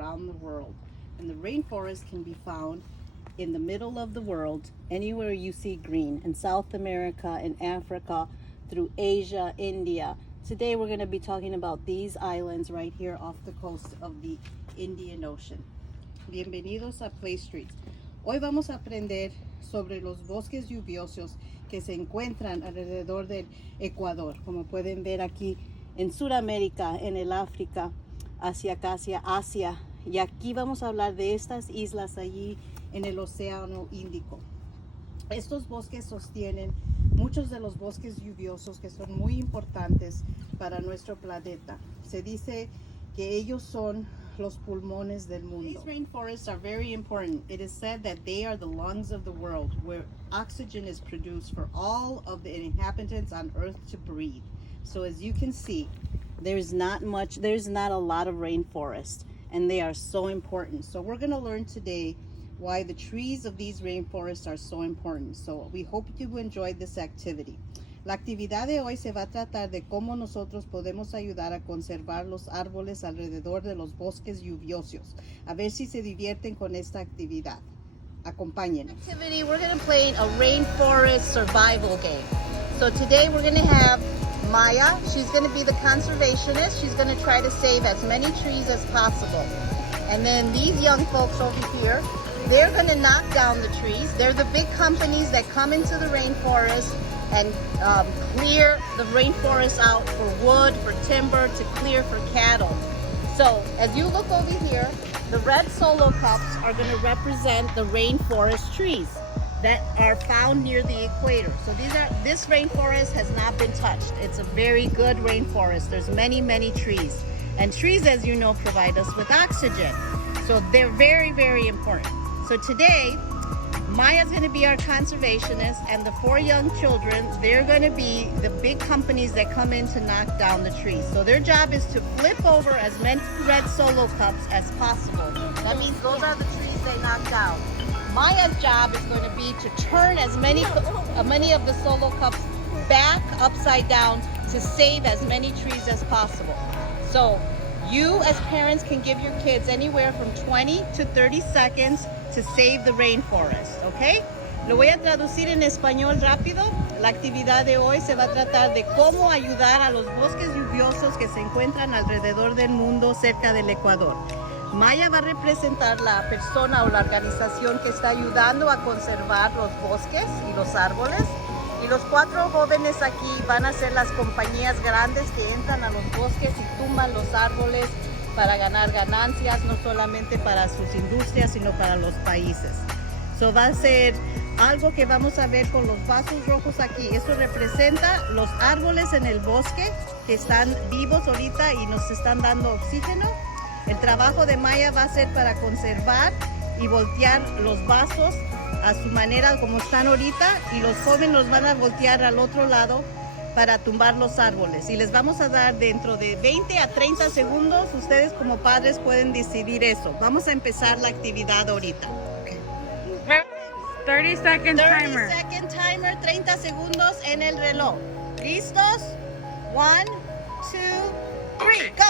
around the world. And the rainforest can be found in the middle of the world, anywhere you see green, in South America, in Africa, through Asia, India. Today we're going to be talking about these islands right here off the coast of the Indian Ocean. Bienvenidos a Play Streets. Hoy vamos a aprender sobre los bosques lluviosos que se encuentran alrededor del Ecuador, como pueden ver aquí en Sudamérica, en el África, hacia acá, hacia Asia. Y aquí vamos a hablar de estas islas allí en el Océano Índico. Estos bosques sostienen muchos de los bosques lluviosos que son muy importantes para nuestro planeta. Se dice que ellos son los pulmones del mundo. These rainforests are very important. It is said that they are the lungs of the world, where oxygen is produced for all of the inhabitants on Earth to breathe. So as you can see, there's not a lot of rainforest, and they are so important. So we're going to learn today why the trees of these rainforests are so important. So we hope you enjoyed this activity. La actividad de hoy se va a tratar de cómo nosotros podemos ayudar a conservar los árboles alrededor de los bosques lluviosos. A ver si se divierten con esta actividad. Acompáñenos. Activity, we're going to play a rainforest survival game. So today we're going to have Maya. She's going to be the conservationist. She's going to try to save as many trees as possible. And then these young folks over here, they're going to knock down the trees. They're the big companies that come into the rainforest and clear the rainforest out for wood, for timber, to clear for cattle. So as you look over here, the red solo cups are going to represent the rainforest trees that are found near the equator. So this rainforest has not been touched. It's a very good rainforest. There's many, many trees. And trees, as you know, provide us with oxygen. So they're very, very important. So today, Maya's going to be our conservationist, and the 4 young children, they're going to be the big companies that come in to knock down the trees. So their job is to flip over as many red solo cups as possible. That means those are the trees they knock down. Maya's job is going to be to turn as many of the solo cups back upside down to save as many trees as possible. So you as parents can give your kids anywhere from 20 to 30 seconds to save the rainforest, ¿ok? Lo voy a traducir en español rápido. La actividad de hoy se va a tratar de cómo ayudar a los bosques lluviosos que se encuentran alrededor del mundo cerca del Ecuador. Maya va a representar la persona o la organización que está ayudando a conservar los bosques y los árboles. Y los 4 jóvenes aquí van a ser las compañías grandes que entran a los bosques y tumban los árboles para ganar ganancias, no solamente para sus industrias, sino para los países. So va a ser algo que vamos a ver con los vasos rojos aquí. Eso representa los árboles en el bosque que están vivos ahorita y nos están dando oxígeno. El trabajo de Maya va a ser para conservar y voltear los vasos a su manera como están ahorita, y los jóvenes los van a voltear al otro lado para tumbar los árboles, y les vamos a dar dentro de 20 a 30 segundos. Ustedes como padres pueden decidir eso. Vamos a empezar la actividad ahorita. Okay. 30 second timer. 30 second timer, 30 segundos en el reloj. ¿Listos? 1, 2, 3, go!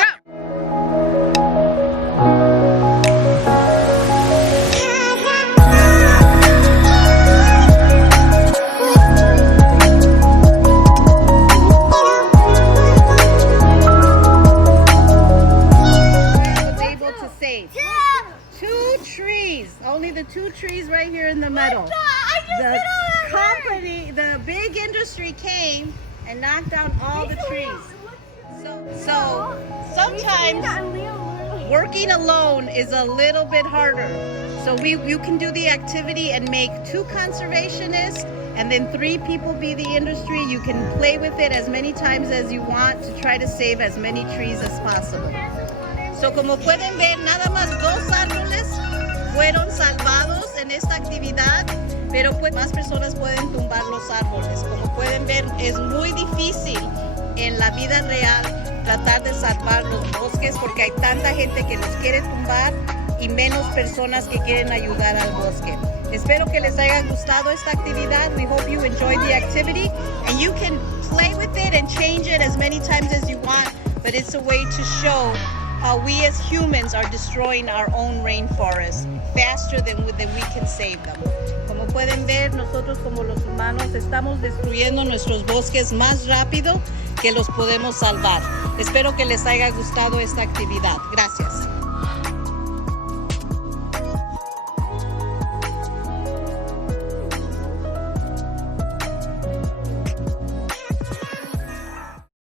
Only the 2 trees right here in the middle. The big industry came and knocked down all the trees. So sometimes working alone is a little bit harder. So you can do the activity and make 2 conservationists and then 3 people be the industry. You can play with it as many times as you want to try to save as many trees as possible. So como pueden ver, nada más 2 árboles fueron salvados en esta actividad, pero pues más personas pueden tumbar los árboles. Como pueden ver, es muy difícil en la vida real tratar de salvar los bosques porque hay tanta gente que los quiere tumbar y menos personas que quieren ayudar al bosque. Espero que les haya gustado esta actividad. We hope you enjoyed the activity, and you can play with it and change it as many times as you want, but it's a way to show how we as humans are destroying our own rainforests faster than we can save them. Como pueden ver, nosotros como los humanos estamos destruyendo nuestros bosques más rápido que los podemos salvar. Espero que les haya gustado esta actividad. Gracias.